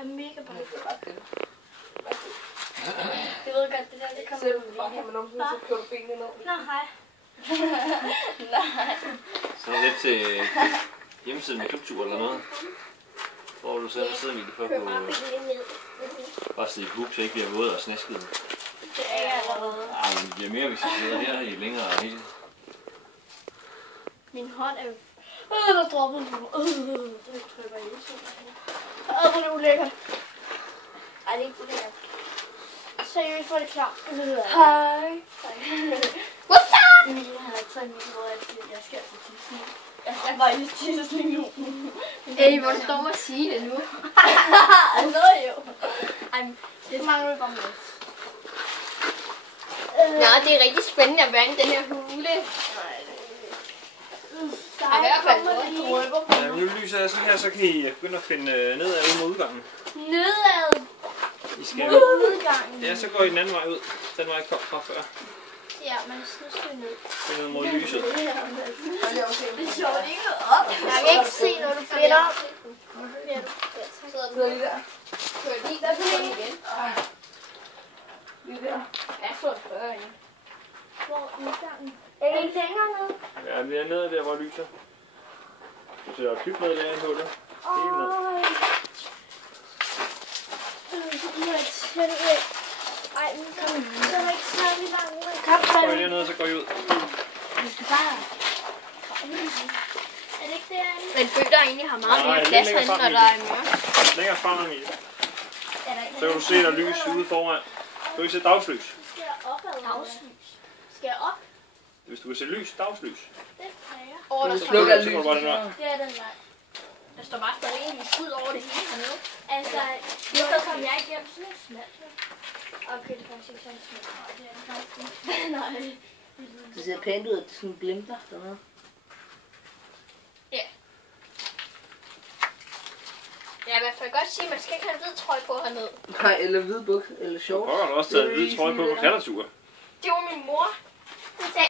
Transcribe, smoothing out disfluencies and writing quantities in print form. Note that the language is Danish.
er mega bange. Jeg ved godt, det der, det kommer ud. Bare kan man numsen, så kører du benene ned. Nå, hej. Nej. Så lidt til hjemmesiden med klubtur eller noget. Hvor du selv sidder Emilie for på bare sidde i huk, så ikke bliver våd og snasket. Det er jeg allerede. Ej, men det bliver mere, hvis jeg sidder her i længere og hele. Min hånd er jo... der droppede den. Det trykker i YouTube. Hvor er det ulækkert. Ej, det er ikke ulækkert. Seriøst, hvor er det klar. Hej. What's up? Emilie har taget min måde, at jeg skal altså tisse nu. Jeg skal bare ikke tisse lige nu. Ey, hvor er det dumt at sige det nu? Nå jo. Det mangler vi bare med. Nå, det er rigtig spændende at være i den her hule. Der i hvert fald drøber på. Ja, nu lyser jeg sådan her, så kan I begynde at finde nedad ud mod udgangen. Nedad I skal mod udgangen. ja, så går I den anden vej ud. Den vej kom fra før. Ja, men nu skal vi ned. Det er ned mod lyset. Det er sjovt ikke op. Jeg kan ikke se, når du fletter. Sidder lige der. Kører lige der igen. Lige der. Jeg får 40 igen. Hvor udgangen? Er det længere ned? Ja, vi er nede der, hvor lyser. Så jeg er dybt ned der i hullet. Helt ned. Ej, nu kan jeg ikke særlig langt. Så går I dernede, så går I ud. Du skal bare... Er det ikke derinde? Men føler egentlig har meget Nej, mere lidt plads længere herinde, frem, når der er mørkt. Længere frem, Emilie. Er der ikke Så kan du se, der er lys ude foran. Du kan se dagslys. Skal jeg op eller Dagslys. Skal jeg op? Hvis du kan se lys, dagslys. Det kan jeg. Der Så står, Slukker så går du bare den vej. Det er den vej. der står bare stadig en ud over det hele hernede. Altså, så kom jeg igennem sådan en smalt. Okay, det er faktisk ikke sådan en smalt. Nej, det er det faktisk ikke. Nej. Det ser pænt ud, at det sådan glimter dernede. Jeg vil i hvert fald godt sige, at man skal ikke have en hvid trøje på hernede. Nej, eller hvide bukser, eller Du shorts. har også taget hvid trøje på klatterture. Det var min mor. Hun sagde,